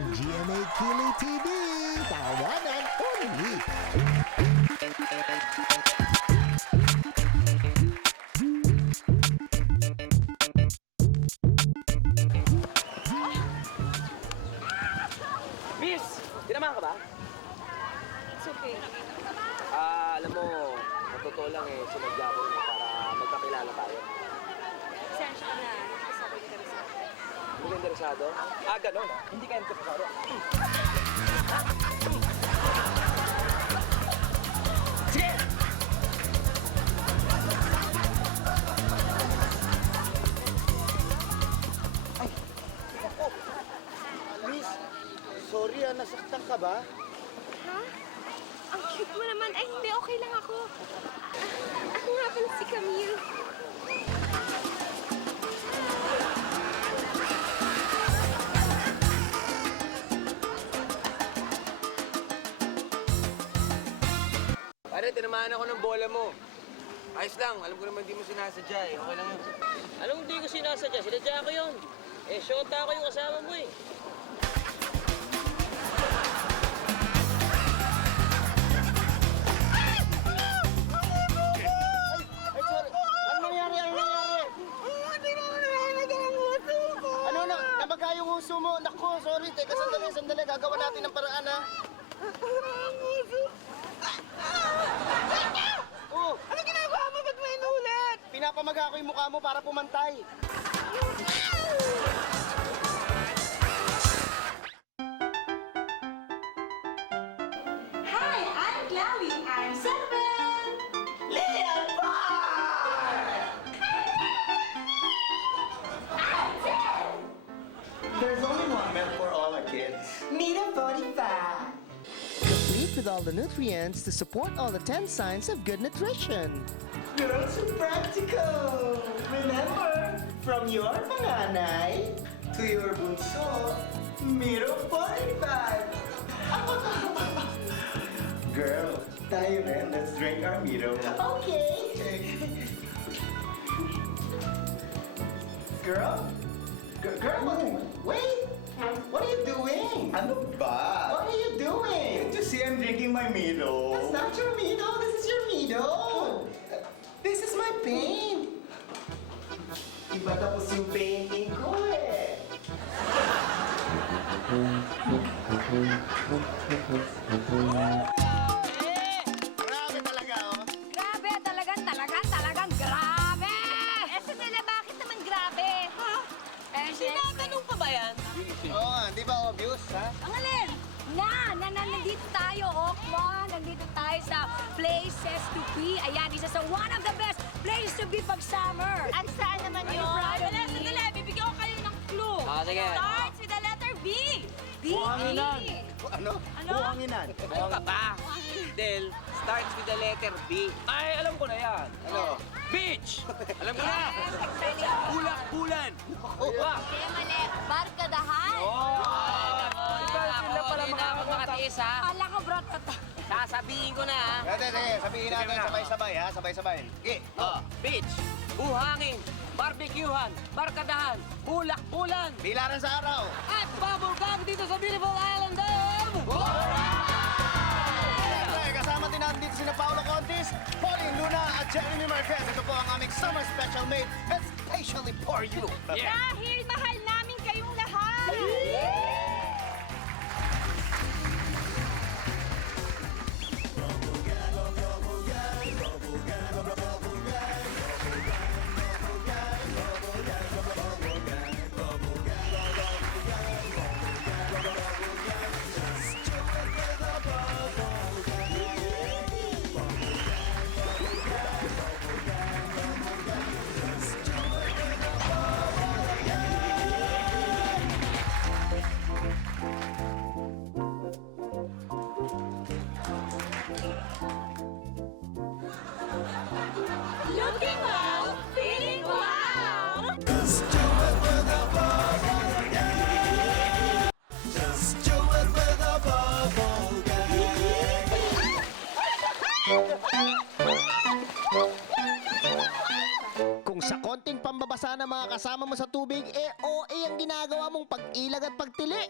ang GMA Kili TV. Tawanan only. Miss! Tinamaan ka ba? It's okay. Alam mo, totoo lang sinadya ko yun para magkakilala tayo. Pasensya ka na. Nakasabay ka rin sa akin. Hindi ka interesado? Ganon. Hindi ka interesado. Sige! Miss, sorry nasaktan ka ba? Ha? Ang cute mo naman. Ay, hindi. Okay lang ako. Ako nga pala si Camille. Pare, tinamaan ako ng bola mo. Ayos lang, alam ko naman di mo sinasadya Okay lang yun. Anong hindi ko sinasadya? Sinadya ko yun. Shota ko yung kasama mo eh. Ay, sorry. Ano nangyari? Ano na? Namaga yung uso mo. Naku, sorry. Teka, sandali. Gagawa natin ng paraan, ha? Oh, Ano ginagawa mo? Ba't may inulit? pinapamaga ko yung mukha mo para pumantay. Hi, I'm Chloe. I'm 7. Leon There's only one milk for all our kids. Mira 45. Complete with all the nutrients to support all the 10 signs of good nutrition. Girls are practical. Remember, from your panganay to your bunso, Miro 45. Girl, tayo rin. Let's drink our Miro. Okay. Girl? Girl, wait! What are you doing? Ano ba? What are you doing? Can't you see I'm drinking my Miro? That's not your Miro. This is your Miro. This is my pain. Iba tapos yung painting ko eh. Grabe talaga, oh. Grabe, talagang grabe! Sandali, bakit naman grabe? Ha? Tinatanong pa ba yan? Oo nga, di ba obvious, ha? Ang alin? Nandito tayo, Okmo. Nandito tayo sa Places to Be. Ayan, isa sa one of the best places to be pag summer. At saan naman yun? Sandali, bibigyan ko kayo ng clue. Sige. Starts with the letter B. B. Ano? Ano? Buhanginan. Ano ka ba? Del, starts with the letter B. Ay, alam ko na yan. Ano? Beach! Alam ko na! Bulak-bulan! Kaya mali, barkadahan. Sila pala makakatiis ha. Kala ko, bro, Sasabihin ko na ha. Sige, sabihin natin sabay-sabay, ha? Sabay-sabay. Okay. Beach, buhangin, barbecuehan, barkadahan, bulak-bulan, Bilaran sa araw. at bubble gum dito sa beautiful island of... Siyempre, kasama din natin dito sina Paolo Contis, Pauline Luna at Jeremy Marquez. Ito po ang aming summer special made especially for you. Yeah. Dahil mahal namin kayong lahat. Looking wow, feeling wow. Kung sa konting pambabasa ng mga kasama mo sa tubig, OA ang ginagawa mong pag-ilag at pagtili.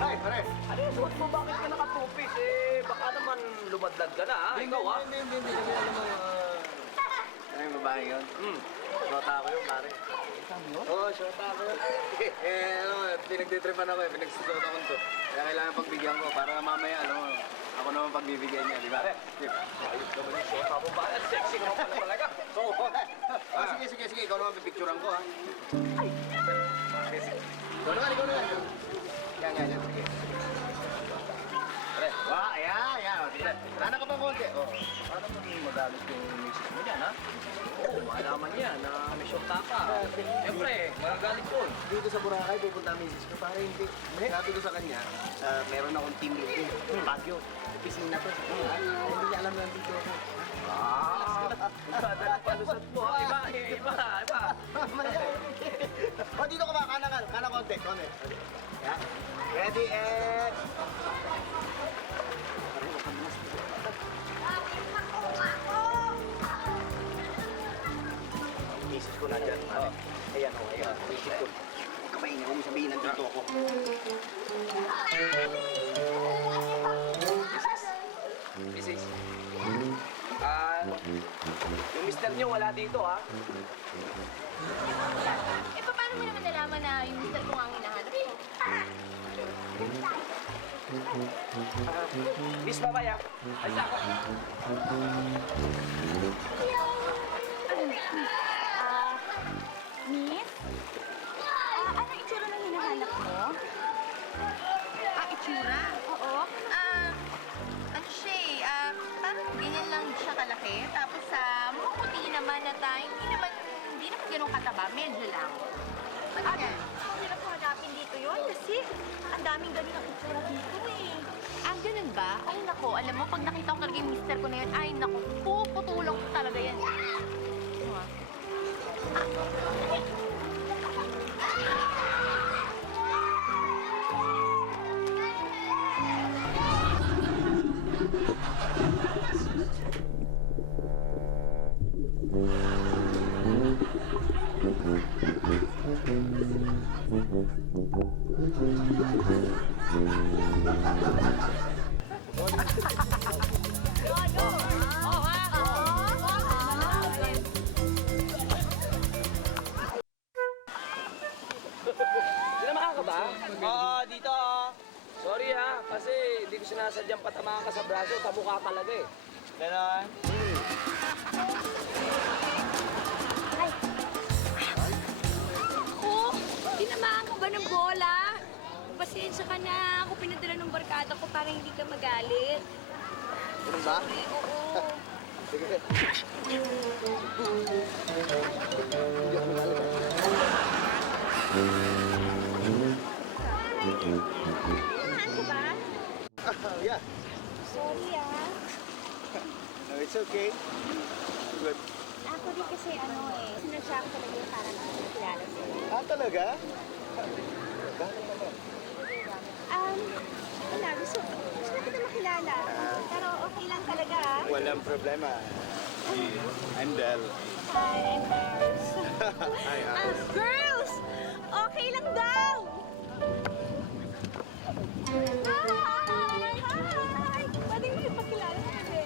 Ay, pare. Ano yung suot mo? Bakit ka nakatupis? Eh, baka naman lumadlad ka na, ha? Ikaw, ha? Hindi. Kasi alam mo, ay, babae yun. Shota ako yun, pare. Oo, shota ako yun. Pinagtitripan ako eh. Pinagsusot ako to. Kaya kailangan pagbigyan ko para mamaya, ako naman pagbibigyan niya, di ba? Ayos naman yung shota mo. Bakit sexy naman pala talaga? Oo. Sige. Ikaw naman pipicturean ko, ha? Sige. Ikaw naman. Yan. Sige. Pare, ayan. Nana ka pa konti. Paano maging magalit yung misis mo dyan, ha? Oo, malaman niya na may shota ka. Siyempre, magagalit yun. Dito sa Boracay, pupunta ang misis ko. Para hindi. Sabi ko sa kanya, meron akong team meeting. Baguio. Opisina to. Hindi niya alam na dito ako. Dahil palusot mo, ha? Iba. Dito ka ba? Kana konti. Yan. Ready, and... Misis ko na dyan, pare. Ayan. Misis ko. Huwag ka maingay, huwag mo sabihin nandito ako. Mrs. Yung mister niyo wala dito, ha? Eh, paano mo naman nalaman na yung mister ko ang hinahanap ko? Miss Babaya, alis ako. Miss? Ano itsura ng hinahanap mo? Itsura? Oo. Ano siya parang ganyan lang siya kalaki. Tapos maputi naman na hindi naman ganun kataba. Medyo lang. Hirap ko hanapin dito yun kasi ang daming ganun ang itsura dito eh. Ganun ba? Ay nako, alam mo, pag nakita ko talaga yung mister ko na yun, ay nako, puputulong ko talaga yan. Sinamahan ka ba? Dito. Sorry, ha? Kasi hindi ko sinasadyang patamaan ka sa braso. Kamukha talaga, eh. Ganon. Ako, tinamaan ka ba ng bola? Pasensya ka na. Ako pinadala ng barkada ko para hindi ka magalit. Ganun ba? Sorry, oo. Sige. Hinahan ko ba? Yeah. Sorry No, it's okay. Good. Ako din kasi sinasya ko talaga yung parang nakakilala sa'yo. Talaga? Wala, gusto na kita makilala. Pero okay lang talaga Walang problema. I'm Del. Hi, I'm Mars. Hi, Girls! Okay lang daw! Hi! Hi! Pwede mo ipakilala ka kami.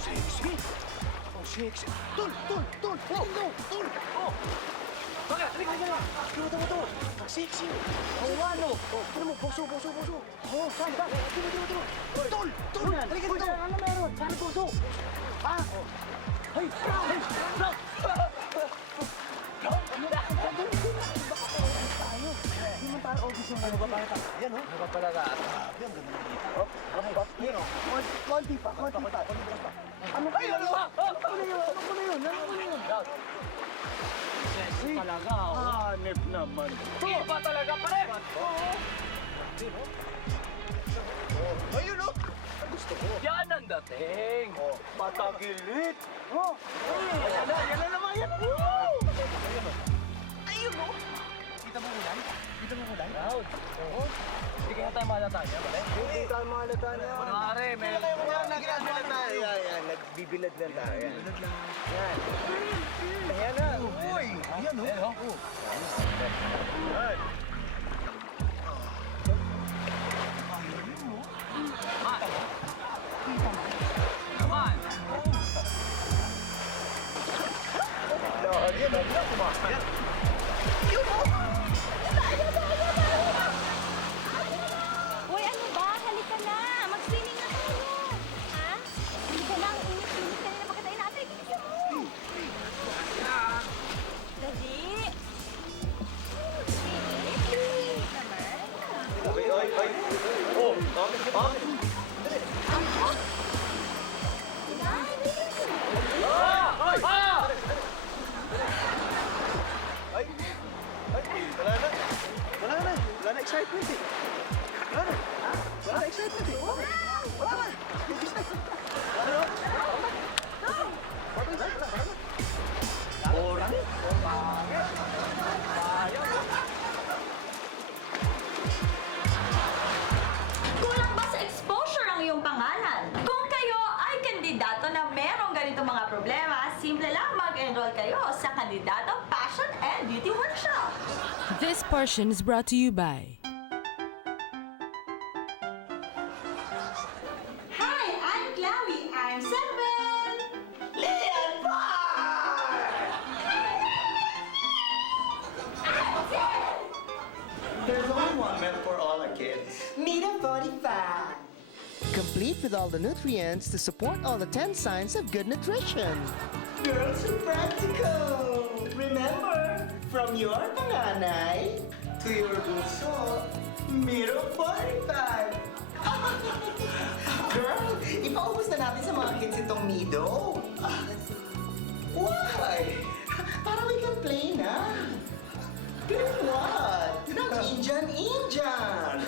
Sexy. Oh, sexy. Tul. Oh. Hanep naman. Iba talaga, pare! Ayun oh! Gusto ko. Yan ang dating! Oh, matagilit. Oh, yan na naman yan. Ayun oh! Kita mo ulan? Kita mo ulan? Loud! Oo. Hindi kaya tayo malata niya, pare? Hindi tayo mahalata na. Pare, may... Nagbibilad na tayo. Yan. Nagbibilad na tayo. Yan. Ayan na. Uy! Ayan oh. Ayan, oh. Ay. Come on! Yan oh. Kumakas. Uy, ano ba? Halika na. Mag-swimming na tayo. Ha? Halika na. Ang init-init kanina pagkatayin natin. Bilisan mo. Dali. Init naman. Ay. Oh, oh. Ay, wala na excitement eh. Wala na excitement eh. Wala na. Kulang ba sa exposure ang iyong pangalan? Kung kayo ay kandidato na merong ganitong mga problema, simple lang mag-enroll kayo sa Kandidato Passion and Beauty Workshop. This portion is brought to you by Hi, I'm Chloe. I'm 7. There's only one meant for all our kids. Complete with all the nutrients to support all the 10 signs of good nutrition. Girls are practical. Remember, from your panganay to your bunso, Miro 45. Girl, ipaubos na natin sa mga kids itong Mido. Why? Para we can play na. Play what? Indian.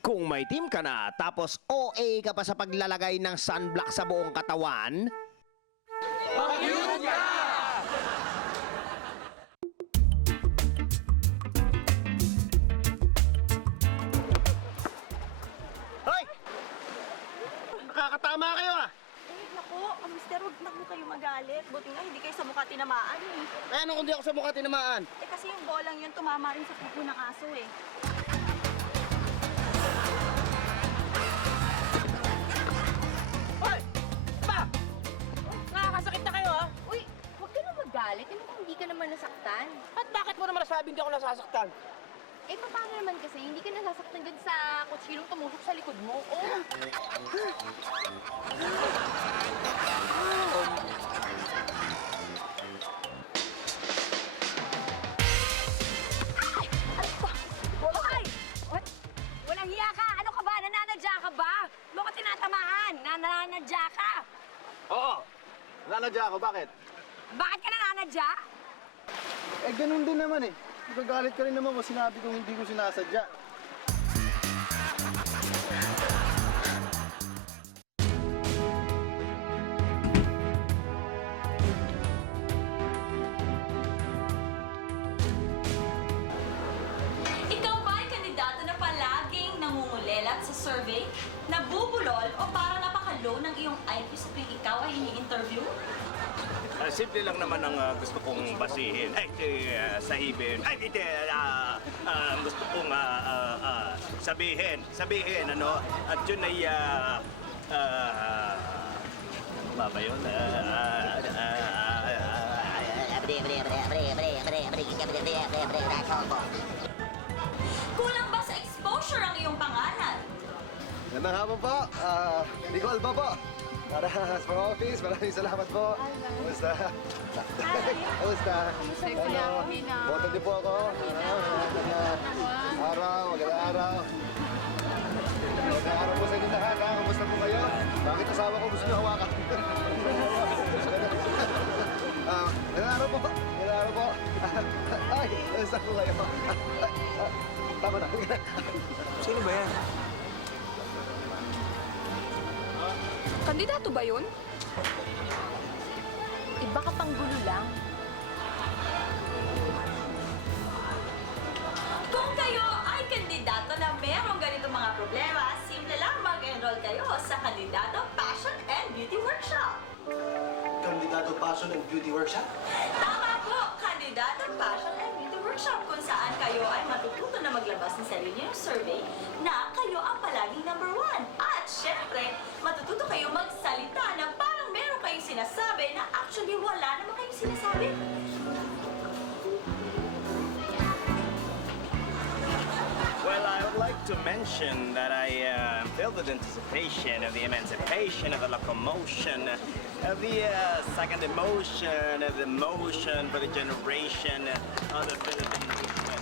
Kung may team ka na, tapos OA ka pa sa paglalagay ng sunblock sa buong katawan, Hoy! Nakakatama kayo ah! Naku, mister, huwag na po kayo magalit. Buti nga, hindi kayo sa mukha tinamaan eh. Eh, ano kung di ako sa mukha tinamaan? Eh kasi yung bolang yun, tumama rin sa pupo ng aso eh. Hoy! Pa! Nakakasakit na kayo, ha? Uy, huwag ka na magalit. Ano kung hindi ka naman nasaktan? At bakit mo naman nasabi hindi ako nasasaktan? Eh, paano naman kasi? Hindi ka nasasaktan dyan sa kutsilong tumusok sa likod mo. Oh! Hoy! Walang hiya ka! Ano ka ba? Nananadya ka ba? Mo ka tinatamaan! Nananadya ka! Oo! Nanadya ako, bakit? Bakit ka nananadya? Eh, ganun din naman eh. Magagalit ka rin naman kung sinabi kong hindi ko sinasadya. Ikaw ba ay kandidato na palaging nangungulelat sa survey? Nabubulol o parang napaka-low ng iyong IQ sa tuwing ikaw ay ini-interview? Simple lang naman ang gusto kong basihin. Ay, sahibin. Ay, gusto kong sabihin, ano? At yun ay, ano ba ba yun? Kulang ba sa exposure ang iyong pangalan? Gandang hapon po. Nicole ba po? Para sa office, maraming salamat po. Kumusta? Kumusta? Ano? Boto din po ako. Magandang araw. Magandang araw po sa inyo lahat. Kumusta po kayo? Bakit asawa ko gusto niyo hawakan? Magandang araw po. Magandang araw po. Ay, kumusta po kayo? Tama na. Sino ba yan? Kandidato ba yun? Iba ka pang gulo lang. Kung kayo ay kandidato na merong ganitong mga problema, simple lang mag-enroll kayo sa Kandidato Passion and Beauty Workshop. Kandidato Passion and Beauty Workshop? Tama po, Kandidato Passion and Beauty Workshop kung saan kayo ay matututo na maglabas ng sarili niyong survey na kayo ang palaging number 1. At syempre, matututo kayo magsalita na parang meron kayong sinasabi na actually wala naman kayong sinasabi. Well, I would like to mention that I am filled with anticipation of the emancipation of the locomotion, of the second emotion, of the motion for the generation of the Philippine movement.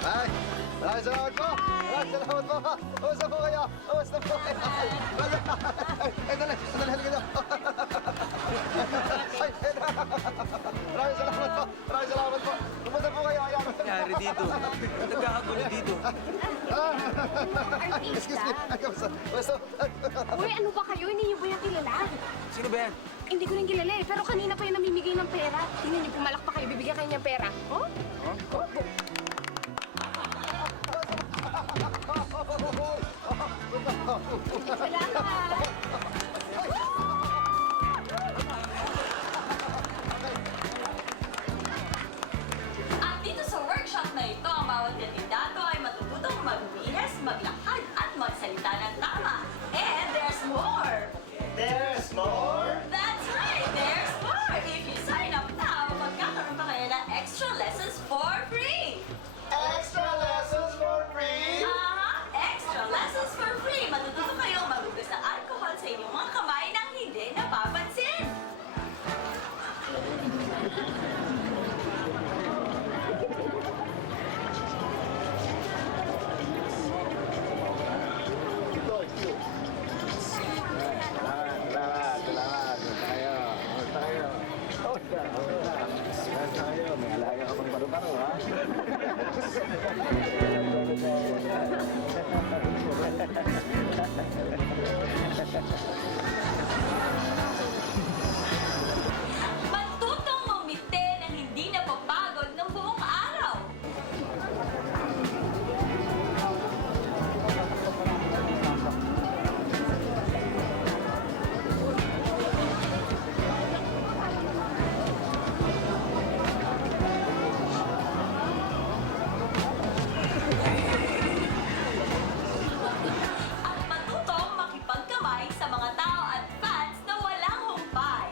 Ay, maraming salamat po. Maraming salamat po. Kumusta po kayo? Kumusta po kayo? Ay, dali, halika nyo. Ay, maraming salamat po. Maraming salamat po. Kumusta po kayo? Ayan. Nangyari dito. Nagkakagulo dito. Excuse me. Ay, kumusta? Kumusta? Uy, ano ba kayo? Hindi niyo ba yung kilala? Sino ba yan? Hindi ko rin kilala eh, pero kanina pa yung namimigay ng pera. Tingnan niyo, pumalak pa kayo, bibigyan kayo niyang pera. Oh? At dito sa workshop na ito, ang bawat kandidato ay matututong magbihis, maglakad at magsalita ng tama. And there's more! There's more. That's right! There's more! If you sign up now, magkakaroon pa kayo ng extra lessons for free! Extra lessons for free. Extra lessons for free! Matututo kayo magugas ng alcohol sa inyong mga kamay nang hindi napapansin! Salamat. Tayo. May alaga ka pang paru-paro, ha? Matutong umiti ng hindi napapagod ng buong araw! At matutong makipagkamay sa mga tao at fans na walang humpay.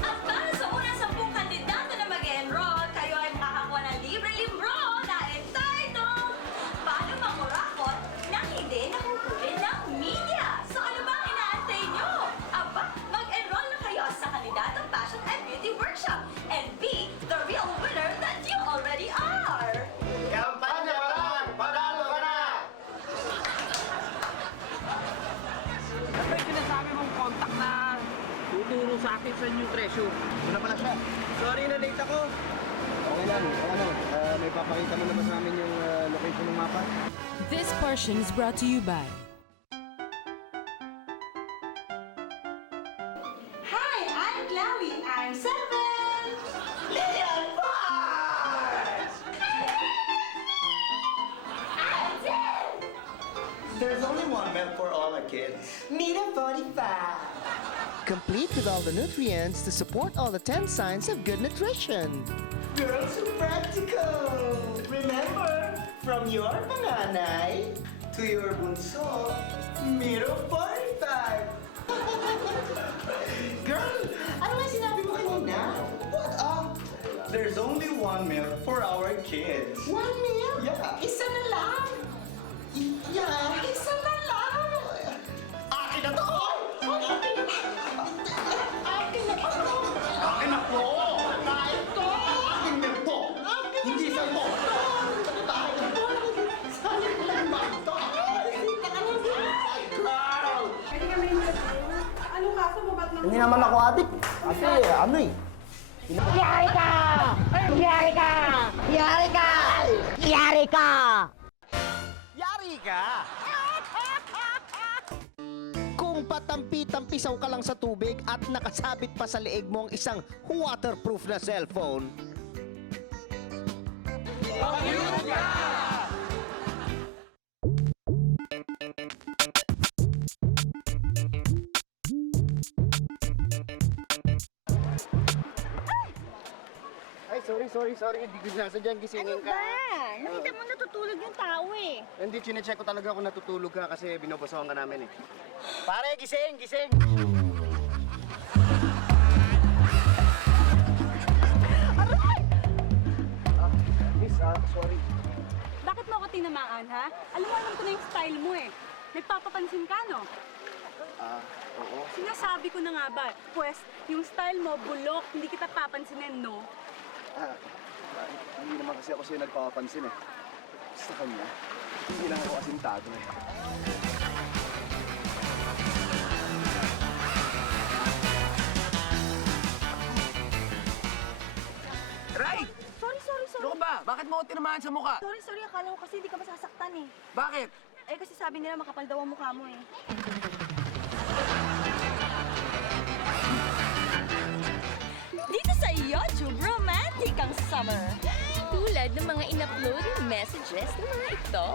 At para sa unang 10 kandidato na mag-enroll, kayo ay makakakuha ng libre libro na entitled Paano Mangurakot nang Hindi Nahuhuli ng Media. So ano ba ang inaantay nyo? Aba, mag-enroll na kayo sa Kandidato Passion and Beauty Workshop and be the real winner that you already are! Kampanya pa lang! Panalo ka na! Ano yung sinasabi mong contact na tuturo sa akin sa New Treasure? Ito na pala siya. Sorry na late ako. Okay lang. Ano, may papakita mo na ba sa amin yung location ng mapa? This portion is brought to you by Hi, I'm Chloe. I'm 7. Leon Bars! There's only one milk for all the kids. Mira 45. Complete with all the nutrients to support all the 10 signs of good nutrition. Girls are practical. Remember, from your panganay to your bunso, Mira 45. Girl, ano nga sinabi mo kanina? What? There's only one milk for our kids. One milk? Yeah. Isa na lang? Yeah. Isa na lang? Akin na to! Akin na to! Akin na to! Akin na to! Akin na to! Hindi sa to! Akin na to! Sayang lang ba ito? Girl! Hindi naman ako adik. Kasi ano eh. Yari ka! Yari ka! Yari ka! Yari ka! Yari ka! Kung patampi-tampisaw ka lang sa tubig at nakasabit pa sa leeg mo ang isang waterproof na cellphone, Ay, sorry. Hindi ko sinasadyang gisingin ka. Nakita mo natutulog yung tao eh. Hindi, chinecheck ko talaga kung natutulog ka kasi binobosohan ka namin eh. Pare, gising! Miss, sorry. Bakit mo ako tinamaan, ha? Alam ko na yung style mo eh. Nagpapapansin ka, no? Oo. Sinasabi ko na nga ba, pues, yung style mo, bulok, hindi kita papansinin, no? Hindi naman kasi ako sa'yo nagpapapansin eh. Sa kanya, hindi lang ako asintado eh. Ray! Sorry. Ano ka ba? Bakit mo ako tinamaan sa mukha? Sorry. Akala ko kasi hindi ka masasaktan eh. Bakit? Eh kasi sabi nila makapal daw ang mukha mo eh. Dito sa YouTube, romantic ang summer. Tulad ng mga in-upload messages ng mga ito.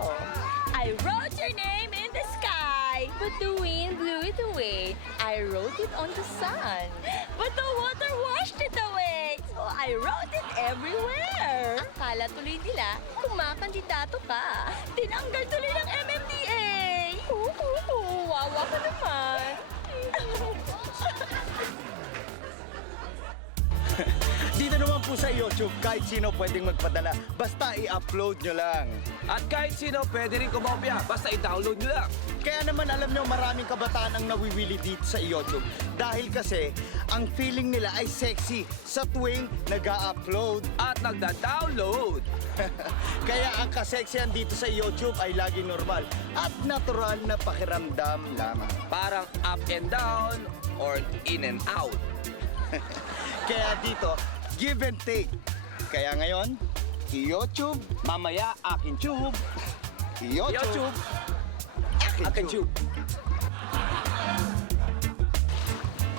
I wrote your name in the sky. But the wind blew it away. I wrote it on the sun. But the water washed it away. So I wrote it everywhere. Akala tuloy nila, kumakandidato ka. Tinanggal tuloy ng MMDA. Wawa ka naman. Dito naman po sa YouTube, kahit sino pwedeng magpadala. Basta i-upload nyo lang. At kahit sino, pwede rin kumopya. Basta i-download nyo lang. Kaya naman alam nyo, maraming kabataan ang nawiwili dito sa YouTube. Dahil kasi, ang feeling nila ay sexy sa tuwing nag-upload. At nagda-download. Kaya ang kaseksihan dito sa YouTube ay laging normal at natural na pakiramdam lamang. Parang up and down or in and out. Kaya dito, give and take. Kaya ngayon, i-YouTube, Mamaya, akin tube. i-YouTube, Akin tube.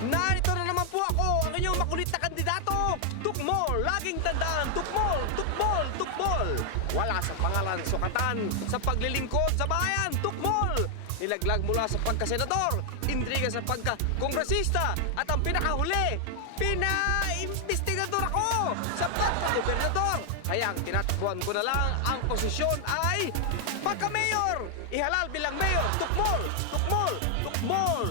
Narito na naman po ako, ang inyong makulit na kandidato. Tukmol, laging tandaan, tukmol, tukmol, tukmol. Wala sa pangalan, sukatan, sa paglilingkod sa bayan, tukmol. Nilaglag mula sa pagkasenador, intriga sa pagka-kongresista, at ang pinakahuli, pina-investigador ako sa pagka-gobernador. Kaya ang tinatakbuhan ko na lang, ang posisyon ay pagka-mayor. Ihalal bilang mayor, tukmol, tukmol, tukmol.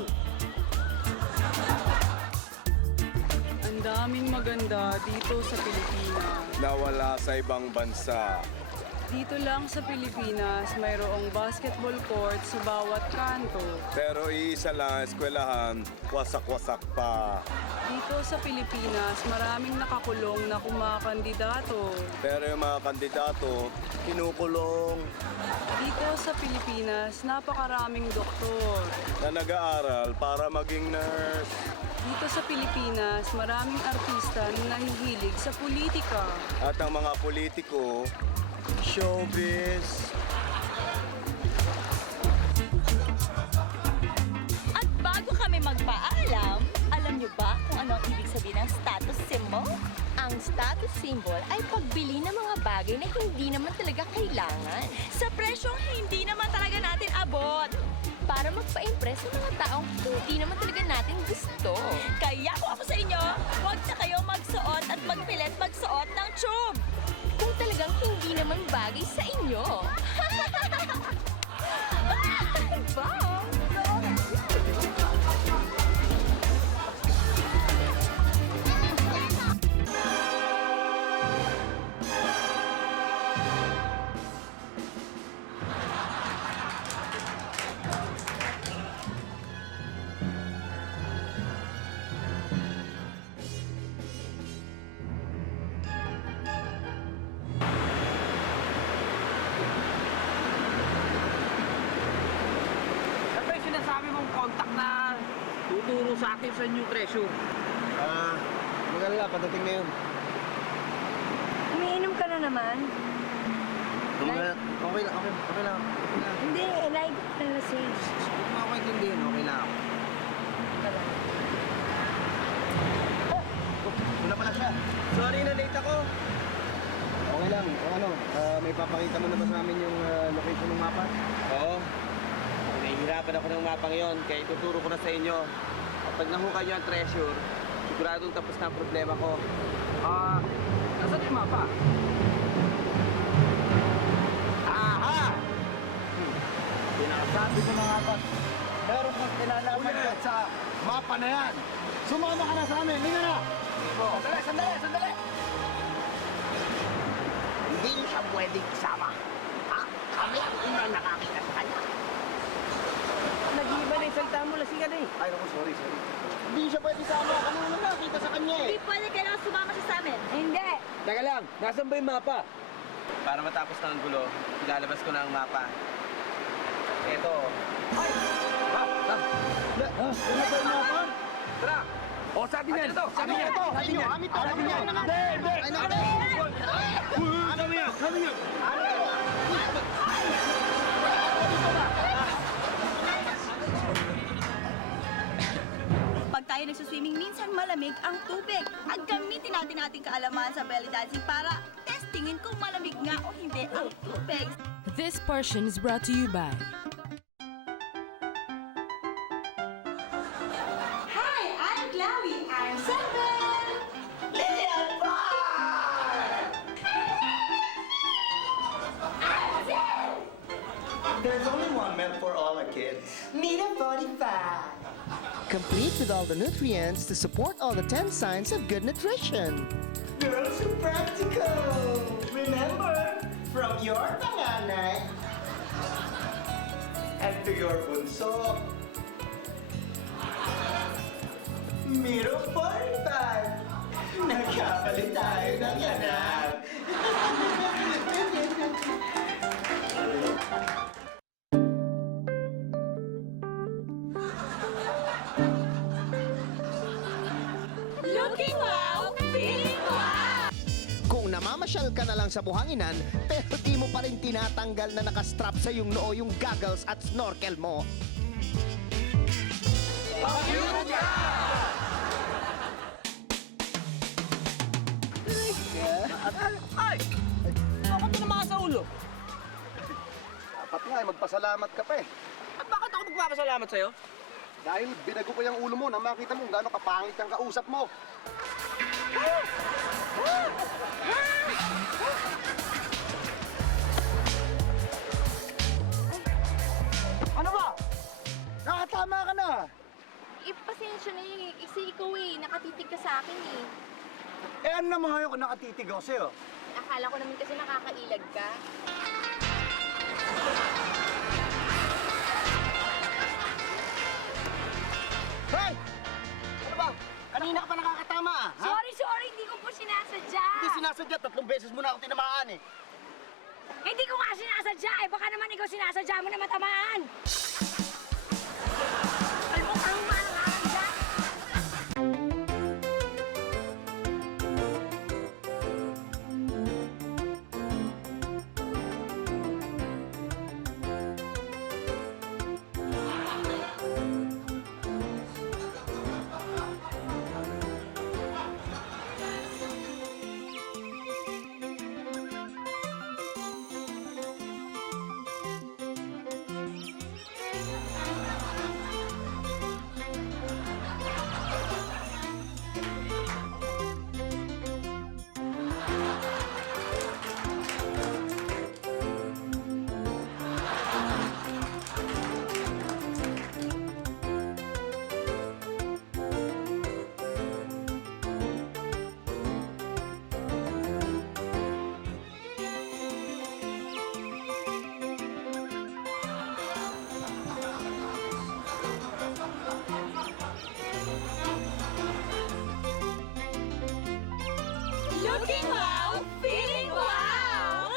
Ang daming maganda dito sa Pilipinas. Nawala sa ibang bansa. Dito lang sa Pilipinas, mayroong basketball court sa bawat kanto. Pero iisa lang ang eskwelahan, wasak-wasak pa. Dito sa Pilipinas, maraming nakakulong na kumakandidato. Pero yung mga kandidato, kinukulong Dito sa Pilipinas, napakaraming doktor. na nag-aaral para maging nurse. Dito sa Pilipinas, maraming artista na nahihilig sa politika. At ang mga politiko, showbiz. At bago kami magpaalam, alam niyo ba kung ano ang ibig sabihin ng status symbol? Ang status symbol ay pagbili ng mga bagay na hindi naman talaga kailangan. Sa presyong hindi naman talaga natin abot. Para magpa-impress sa mga taong hindi naman talaga natin gusto. Kaya kung ako sa inyo, huwag na kayo magsuot at magpilit magsuot ng tube. Kung talagang hindi naman bagay sa inyo. Wow! Ano ba yung sinasabi mong contact na tuturo sa akin sa new treasure? Magalala, padating na yun. Umiinom ka na naman. Okay lang. Hindi, like na lasing. Huwag mo ako intindihin, okay lang ako. Wala pala siya. Sorry na late ako. Okay lang. May papakita mo na ba sa amin yung location ng mapa? Oo. Nahihirapan ako ng mapang yon, kaya ituturo ko na sa inyo. Kapag nahukay nyo ang treasure, siguradong tapos na ang problema ko. Nasaan yung mapa? Aha! Pinakasabi ko na nga ba, meron kang kinalaman dyan sa mapa na yan. Sumama ka na sa amin, hindi na! Sandali! Hindi niyo siya pwedeng isama. Ha? Kami ang unang nakakita sa kanya. Nag-iiba na yung salita mo, lasing ka na eh. Ay, naku, sorry. Hindi siya pwede isama. Kami na nakakita sa kanya eh. Hindi pwede kailangan sumama siya sa amin. Hindi. Teka lang, nasan ba yung mapa? Para matapos na ang gulo, ilalabas ko na ang mapa. Ito. Wala ba yung mapa? Tara! O, sabi niya ito! Sabi niya ito! Sabi niya! Sabi niya! Sabi niya! Pag tayo nagsuswimming, minsan malamig ang tubig. At gamitin natin ating kaalaman sa belly dancing para testingin kung malamig nga o hindi ang tubig. This portion is brought to you by Hi, I'm Glawi. I'm 7. Leon There's only one milk for all our kids. Mina 45. Complete with all the nutrients to support all the 10 signs of good nutrition. Girls are practical. Remember, from your panganay and to your bunso. Miro 45. Nagkapalit tayo ng anak. Looking wow, feeling wow! Kung namamasyal ka na lang sa buhanginan, pero di mo pa rin tinatanggal na nakastrap sa yung noo yung goggles at snorkel mo. Ay! Bakit ka naman sa ulo? Dapat nga, magpasalamat ka pa eh. At bakit ako magpapasalamat sa'yo? Dahil binago ko yung ulo mo na makita mo gaano kapangit ang kausap mo. Ano ba? Nakatama ka na. Pasensya na yun. Kasi ikaw nakatitig ka sa akin eh. Eh ano naman ngayon kung nakatitig ako sa'yo? Akala ko naman kasi nakakailag ka. Hoy! Ano ba? Kanina ka pa nakakatama ah. Ha? Sorry, hindi ko po sinasadya. Hindi sinasadya, 3 beses mo na ako tinamaan eh. Hindi ko nga sinasadya. Baka naman ikaw sinasadya mo na matamaan. Alam mo, ang mahal ka dyan. Looking wow, feeling wow!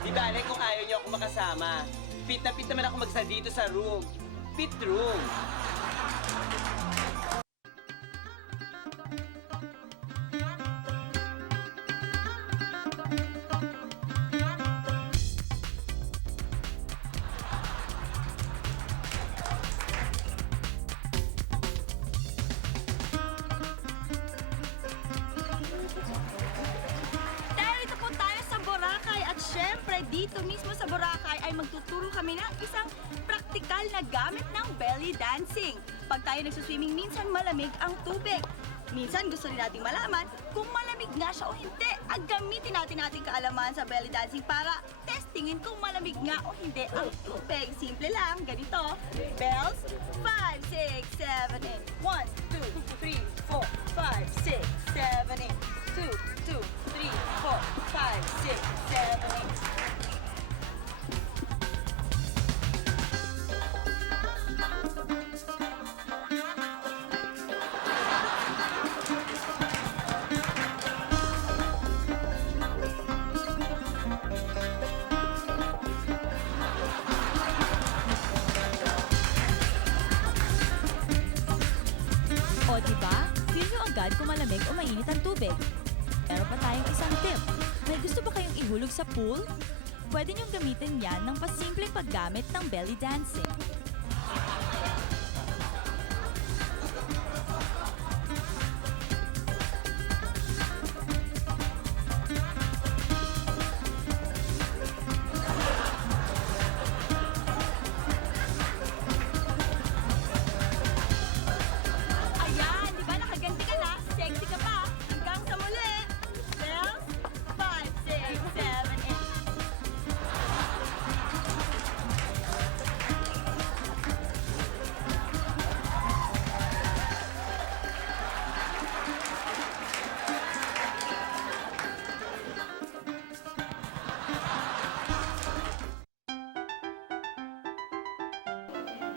Di bale kung ayaw niyo ako makasama. Pit na pit naman ako magsal dito sa room. Pit room. Dito po tayo sa Boracay at syempre dito mismo sa Boracay ay magtuturo kami ng isang praktikal na gamit ng belly dancing. Pag tayo nagsuswimming, minsan malamig ang tubig. Minsan gusto rin nating malaman kung malamig nga siya o hindi. At gamitin natin ating kaalaman sa belly dancing para testingin kung malamig nga o hindi ang tubig. Simple lang, ganito. Bells, 5, 6, 7, 8. 1, 2, 3, 4, 5, 6, 7, 8. 2, 2, 3, 4, 5, 6, 7, 8. O diba? Feel nyo agad kung malamig o mainit ang tubig. Meron pa tayong isang tip. May gusto ba kayong ihulog sa pool? Pwede nyong gamitin yan ng pasimpleng paggamit ng belly dancing. Ayan, di ba nakaganti ka na? Sexy ka pa. Hanggang sa muli. Bells, 5, 6, 7, 8.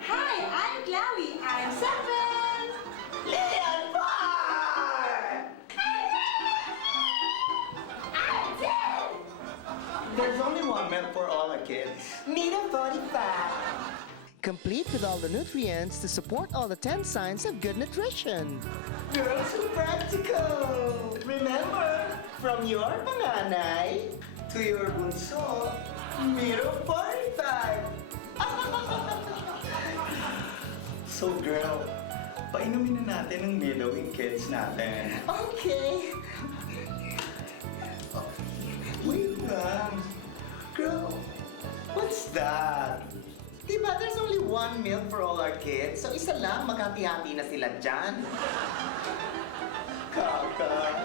Hi, I'm Chloe. I'm 7. Leon There's only one milk for all our kids. Mino 45. Complete with all the nutrients to support all the 10 signs of good nutrition. Girls who practical. Remember, from your panganay to your bunso, Miro 45. So girl, painumin na natin ang Midowing kids natin. Okay. Wait lang. Girl, what's that? Diba there's only one milk for all our kids? So isa lang, maghati-hati na sila dyan. Kaka.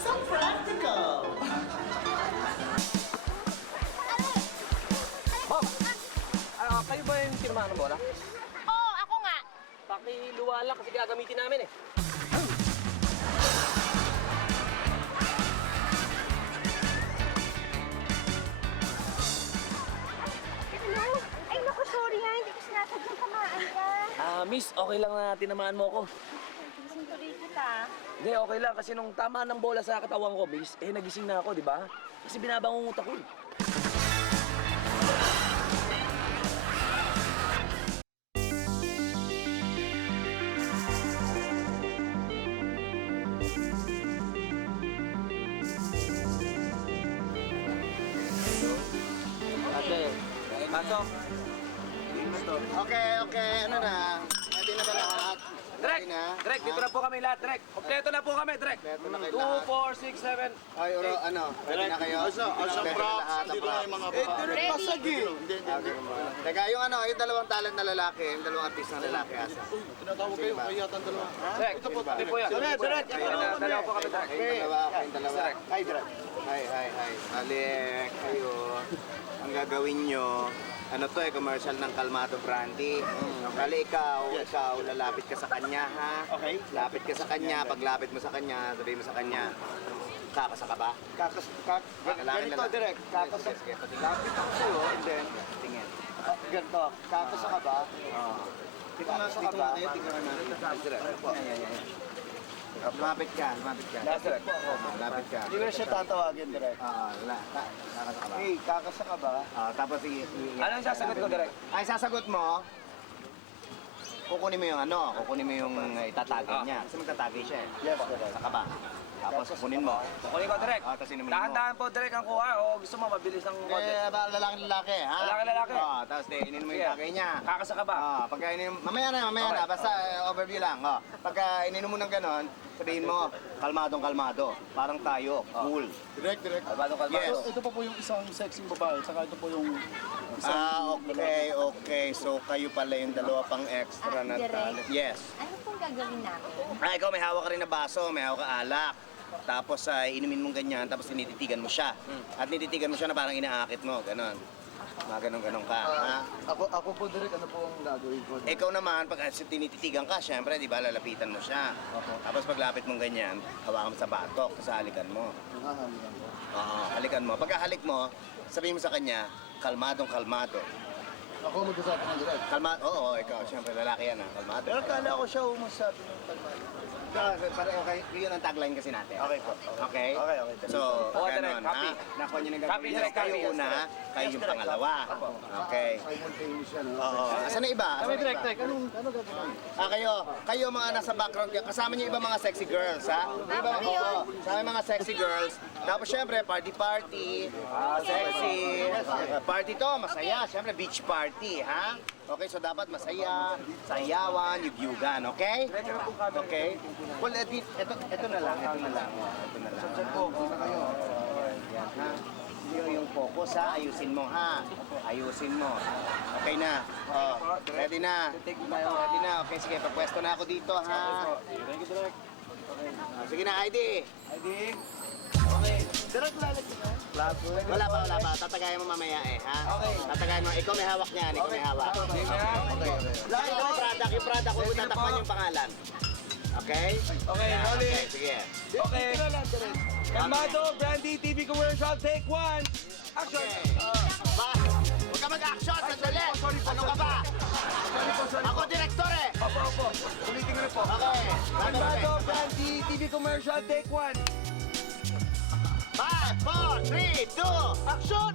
So practical. Ma'am, kayo ba yung tinamahan ng bola? Oo, ako nga. Pakiluwala kasi gagamitin namin eh. Hello? Ay, naku, sorry ha. Hindi ko sinasadyang tamaan ka. Miss, okay lang na tinamaan mo ako. Gising tuloy kita. Hindi, okay lang kasi nung tamaan ng bola sa katawan ko, miss, nagising na ako, di ba? Kasi binabangungot ako eh. Ate, pasok. Okay. Ano na? Ready na ba lahat? Drek! Ready na? Drek, dito na po kami lahat, Drek. Kompleto na po kami, Drek. Kompleto na kayo 2, lahat. 4, 6, 7. Ay, Uro, ano? Ready na kayo? Asa props? Dito na yung mga props. Direct pasagi. Hindi. Teka, yung ano, yung dalawang talent na lalaki, yung dalawang artist na lalaki, asa? Tinatawag kayo, kaya yata ang dalawa. Drek, ito po yan. Direct. Dalawa po kami, Drek. Kayong dalawa. Hi, Direct. Hi. Balik kayo. Ang ang gagawin nyo, ano to commercial ng Kalmado Brandy. Kali ikaw, lalapit ka sa kanya, ha? Okay. Lapit ka sa kanya, paglapit mo sa kanya, sabihin mo sa kanya, kakasa ka ba? Ganito, direct. Kakasa. Lapit ako sa'yo, and then, Tingin. ganito. Kakasa ka ba? Kakasa ka ba? Tingnan natin. Lumapit ka. Lapit Lapit ka. Hindi ko na siya tatawagin, direct. Kakasa ka ba? Hey, kakasa ka ba? Tapos Anong sasagot ko, direct? Ay, sasagot mo, kukunin mo yung itatagay niya. Kasi magtatagay siya eh. Yes, direct. Saka ba? Tapos kukunin mo. Kukunin ko, direct. Tapos inumin mo. Dahan-dahan po, direct ang kuha. O gusto mo, mabilis ang konti. Lalaki, ha? Lalaki. Tapos inin mo yung Sige. tagay niya. Kakasa ka ba? Pagka mamaya na. Basta overview lang. Pagka ininom mo ng ganon, sabihin mo, kalmadong-kalmado. Parang tayo, cool. Direct. Kalmado. Yes. Ito pa po yung isang sexy babae, saka ito po yung Okay. So kayo pala yung dalawa pang extra na direct. talent. Yes. Ano pong gagawin natin? Ikaw may hawak ka rin na baso, may hawak ka alak. Tapos inumin mong ganyan, tapos tinititigan mo siya. At tinititigan mo siya na parang inaakit mo, ganon. Mga ganon ka, ha? Ako po, direct, ano po ang gagawin ko? Ikaw naman, pag tinititigan ka, syempre, di ba, lalapitan mo siya. Tapos paglapit mong ganyan, hawakan mo sa batok, sa halikan mo. Hahalikan ko. Oo, halikan mo. Pagkahalik mo, sabihin mo sa kanya, kalmadong-kalmado. Ako magsasabi ng direct. Oo, ikaw, syempre, lalaki yan, ha? Kalmado. Pero kala ko siya umasabi ng kalmado. Okay, yun ang tagline kasi natin. Okay po. Okay? Okay. So, Direct, ganun, copy. ha? Nakuha nyo ng Copy, gagawin. direct, Kayo copy. una, kayo yung pangalawa. Okay. Simultaneous siya, no? Oo. Asan na iba? Asan na iba? Ano gagawin? Kayo mga nasa background, kasama niyo iba mga sexy girls, ha? Iba, oo. Kasama yung mga sexy girls. Tapos syempre, party, sexy. Party to, masaya. Syempre, beach party, ha? Okay, so dapat masaya, sayawan, yugyugan, okay? Okay? Well, ito na lang. Yan, ha? Yung focus, ha? Ayusin mo, ha? Ayusin mo. Okay na. Ready na. Ready na. Okay, sige, pagpwesto na ako dito, ha? Sige na, ID. Okay. Direct lalagyan na. Wala pa. Tatagayan mo mamaya eh, ha? Okay. Tatagayan mo. Ikaw may hawak niyan, ikaw may hawak. Okay. Ikaw yung product, huwag mo tatakpan yung pangalan. Okay? Okay, rolling. Okay, sige. Okay. Kalmado, Brandy, TV commercial, take one. Action! Huwag ka mag-action, sandali! Ano ka ba? Ako, direktor eh! Opo. Ulitin ko na po. Okay. Kalmado, Brandy, TV commercial, take one. 5, 4, 3, 2, action!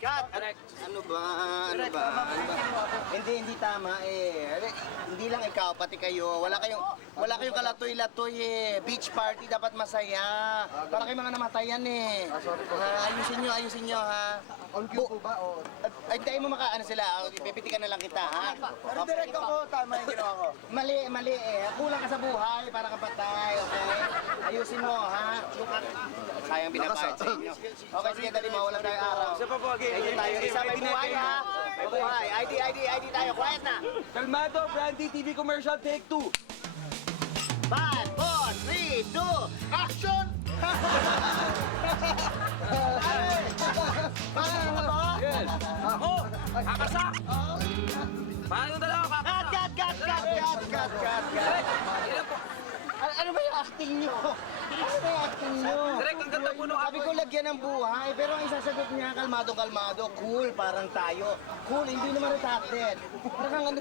Cut! Ano ba? Hindi tama eh. Hindi lang ikaw, pati kayo. Wala kayong kalatoy-latoy eh. Beach party dapat masaya. Para kayong mga namatayan eh. Ayusin nyo ha. On cue po ba? O... Ay, tayo mo ano sila. Pipitikan na lang kita ha. Pero direct ako, tama yung ginawa ko. Mali eh. Kulang ka sa buhay para kapatay, okay? Ayusin mo, ha? Sayang binabay sa inyo. Okay, sige, dali mo. Wala tayong araw. Isa pa po, okay. Ayun tayo. Isa, may buhay, ha? May buhay. ID tayo. Quiet na. Kalmado, Brandy, TV commercial, take two. 5, 4, 3, 2, action! Yes. Oh, kakasa. Paano yung dalawa kakasa? Cut! Ano ba yung acting nyo? Direk, ang ganda po nung Sabi ko lagyan ng buhay, pero ang isasagot niya, kalmado, cool, parang tayo. Cool, hindi naman retarded. Parang kang ano...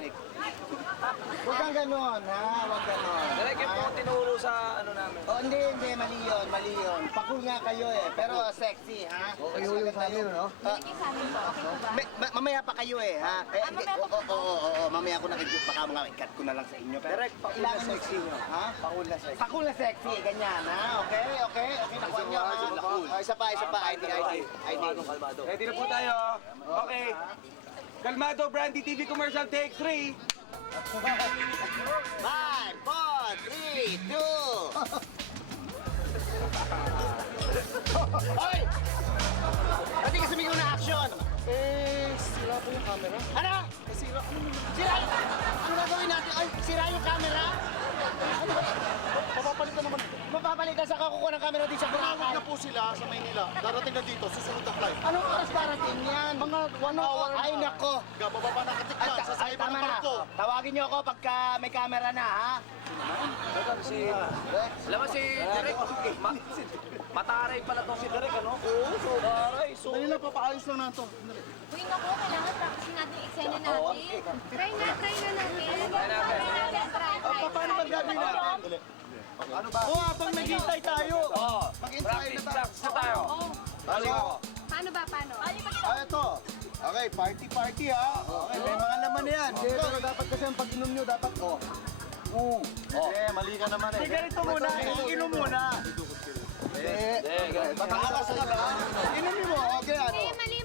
Huwag kang ganon, ha? Huwag ganon. Direk, yung po tinuro sa ano namin. Oh, hindi, mali yun. Pakul nga kayo eh, pero sexy, ha? Okay, yung sa amin, no? Mamaya pa kayo eh, ha? Oo, mamaya ako nakikita, baka mga ikat ko na lang sa inyo. Pero kailangan sexy nyo, ha? Pakul na sexy, ganyan, ha? Okay, nakuha nyo, ha? Isa pa, ID. Ready na po tayo. Okay. Kalmado, Brandy, TV commercial, take 3. 5, 4, 3, 2. Hoy! Ba't di ka sumigaw na action? Sira po yung camera. Ano? Sira. Sira! Ano gagawin natin babalik ka sa kakukuha ng camera dito sa Boracay? na po sila sa Maynila. Darating na dito, susunod na flight. Anong oras darating yan? Mga 1 hour Ay, nako. Bababa na katikman, Ay, sasakay pa tama ng na. barko. Tawagin niyo ako pagka may camera na, ha? Alam mo si Direk, mataray pala tong si Direk, ano? Oo, so taray. So, Dali lang, papaayos lang nato. Uy, naku, kailangan practice natin yung eksena natin. Try na natin. Paano ba gagawin natin? Ano ba? Oo, habang naghihintay tayo. Mag-intry na tayo. practice na tayo. Balik ako. Paano ba, paano? Ito. Okay, party ha. Okay, may mga laman na yan. Pero dapat kasi ang pag-inom nyo, dapat, mali ka naman eh. Ganito muna, iinom muna. Matakalas ka ba? Inumin mo, okay, ano? Mali.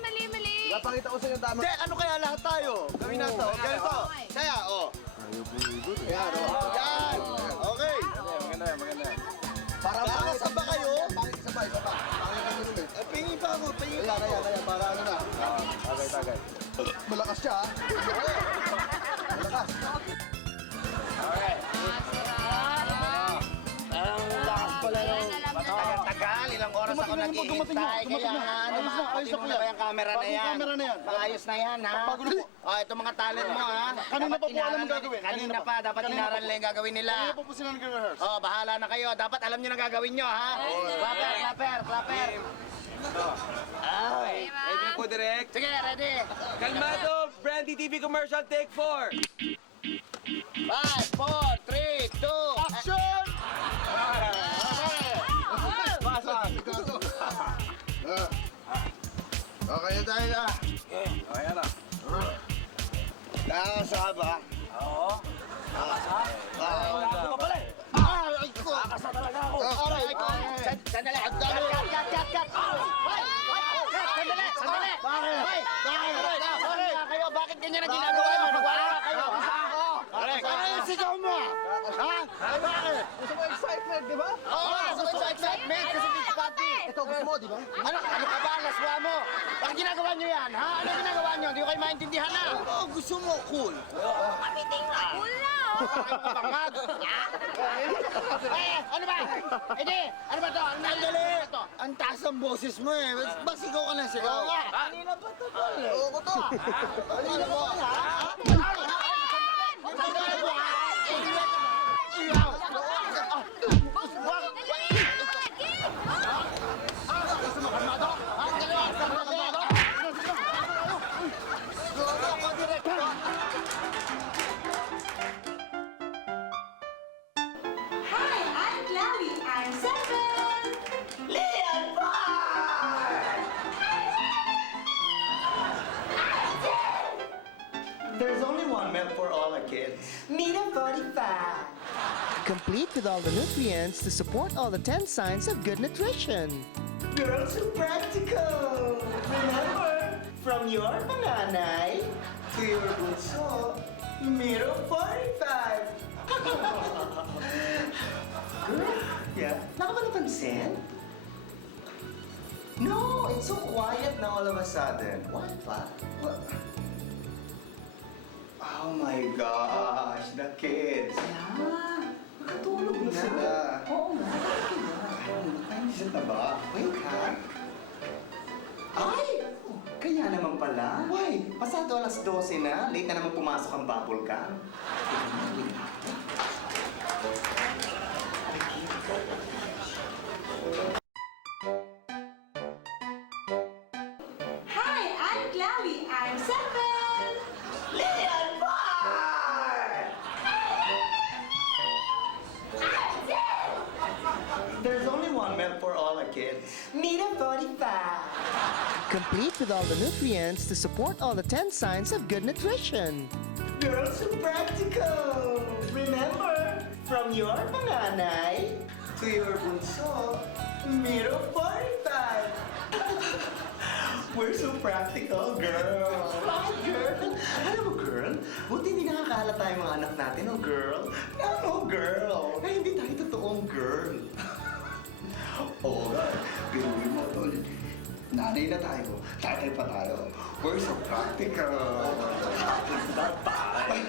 Napakita ko sa inyo tama. Ano kaya lahat tayo? Gawin na to. Ganito. Kaya, Yan, Yan. Okay. Maganda. Para makasaba kayo. Pangit isa pa. Pangit ka pingin pa ako. Kaya. Para ano na. Tagay. Malakas siya, ha? Malakas. Okay. Ang lakas pala ng... Tagal, ilang oras ako naghihintay. Kaya nga, Ayos na mo na ba yung camera na yan? camera na yan. Maayos na yan, ha? Bago na po. Ito mga talent mo, ha? Kanina pa po alam ang gagawin. Kanina pa, dapat inaral nila yung gagawin nila. Kaya po sila nag-rehearse. Bahala na kayo. Dapat alam nyo na gagawin nyo, ha? Clapper. Ready na po, Direk? Sige, ready. Kalmado, Brandy TV commercial, take 4. 5, 4, 3, 2, action! Okay na tayo na. Okay na. Nakakasaka ba? Oo. Ako pa pala eh. Ay ko! Nakakasa talaga ako. Aray ko! Sandali. Cut. Sandali. Bakit ganyan ang ginagawa mo? Nagwala kayo. Sigaw mo! Ha? Bakit? Gusto mo excitement, di ba? Oo, gusto ko excitement kasi beach party. Ito, gusto mo, di ba? Ano ka ba? Laswa mo. Bakit ginagawa nyo yan, ha? Ano ginagawa nyo? Hindi ko kayo maintindihan na. Oo, gusto mo, cool. Cool na, Kapangag. Ano ba? Edi, ano ba to? Ano nandali? Ang taas ang boses mo eh. Ba't sigaw ka na sigaw? Oo nga. Kanina ba ito, tol? Oo ko to. Kanina ba? Hi, I'm Chloe. I'm 7. Leon There's only one milk for all our kids. Mira 45. Complete with all the nutrients to support all the 10 signs of good nutrition. Girls who practical. Remember, from your panganay to your bunso, Miro 45. Girl, yeah. Nakapanapansin? No, it's so quiet now all of a sudden. What? Oh my gosh, the kids. Yeah, nakatulog na sila. Oo nga, nakakaisip na ba? Wait ha? Ay! Kaya naman pala. Why? Pasado alas 12 na. Late na naman pumasok ang bubble gum. Hi, I'm Chloe. I'm 7. Leon Bar! There's only one milk for all our kids. Mira 45. Complete with all the nutrients to support all the 10 signs of good nutrition. Girls who practical. Remember, from your panganay to your bunso, Miro 45. We're so practical, girl. Bakit, girl? Alam mo, girl, buti hindi nakakahalata yung mga anak natin, oh, girl. No, girl. Na hindi tayo totoong girl. Oo, biruin mo, tol. Nanay na tayo, tatay pa tayo. We're so practical. Bye-bye.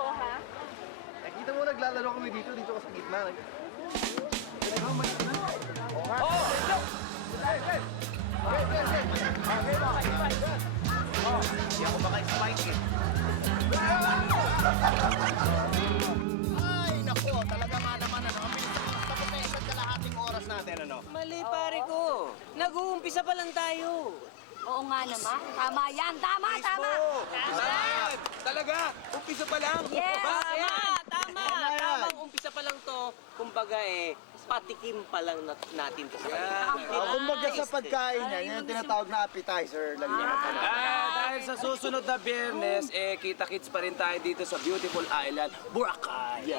ko, ha? Nakita mo naglalaro kami dito ka sa gitna. Hindi ako maka-spike eh. Ay, nako, talaga nga naman, ano, ang bilis na tapos na isang kalahating oras natin, ano. Mali pare ko. Nag-uumpisa pa lang tayo. Oo nga naman. Tama yan. Tama. Saan? Talaga? Umpisa pa lang? Yes. Tama. Tamang umpisa pa lang to. Kumbaga patikim pa lang natin to sa kanila. Kumbaga sa pagkain niya, yan yung tinatawag na appetizer. Lagyan ka na. Dahil sa susunod na Biyernes, kita-kits pa rin tayo dito sa beautiful island, Boracay.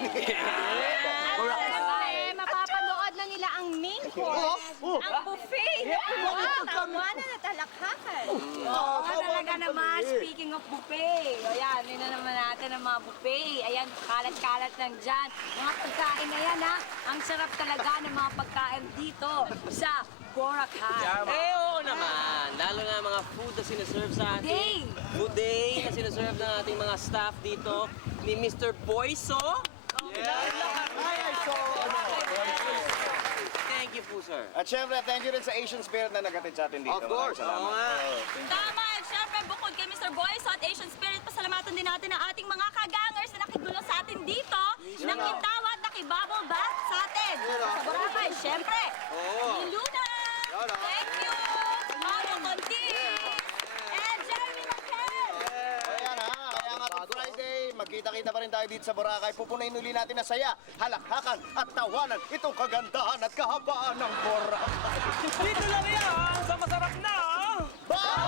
Mapapanood na nila ang main course, ang buffet. Wow, tama na natalakhakan. Oo, talaga naman. Speaking of buffet. Ayan, yun na naman natin ang mga buffet. Ayan, kalat-kalat lang dyan. Mga pagkain na yan, ha. Ang sarap talaga ng mga pagkain dito sa Boracay. Oo naman. Lalo na mga food na sinaserve sa atin. Food day na sinaserve ng ating mga staff dito ni Mr. Boyso. Thank you po, sir. At syempre, thank you rin sa Asian Spirit na nagatid sa atin dito. Of course. Salamat. Tama! At syempre, bukod kay Mr. Boyce at Asian Spirit, pasalamatan din natin ang ating mga kagangers na nakigulo sa atin dito, nakitawa at nakibubble bath sa atin. Sa Boracay, syempre, ni Luna! Thank you! Mario Contis! And Jeremy Laquel! Ayan ha, kaya nga pag Friday, magkita-kita pa rin tayo dito sa Boracay. Pupunayin uli natin na saya, halakhakan at tawanan itong kagandahan at kahabaan ng Boracay. Dito lang yan sa masarap na Bye!